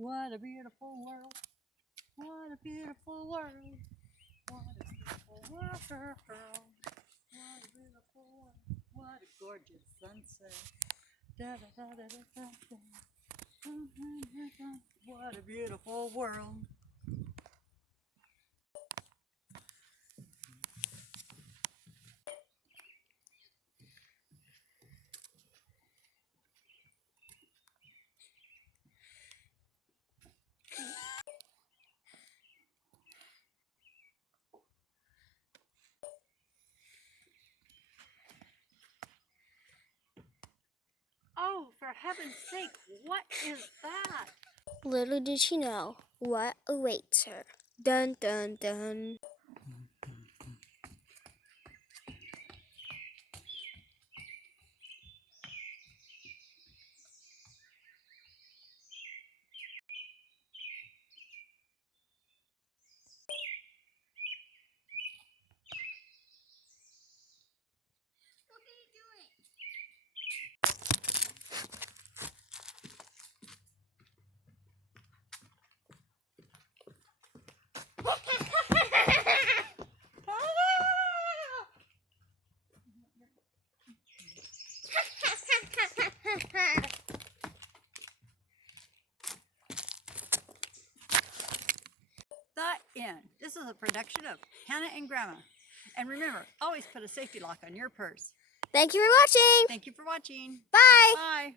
What a beautiful world. What a beautiful world. What a beautiful world. What a beautiful world. What a gorgeous sunset. Da, da, da, da, da, da, da. What a beautiful world. Oh, for heaven's sake, what is that? Little did she know what awaits her. Dun dun dun. The End. This is a production of Hannah and Grandma. And remember, always put a safety lock on your purse. Thank you for watching. Thank you for watching. Bye. Bye.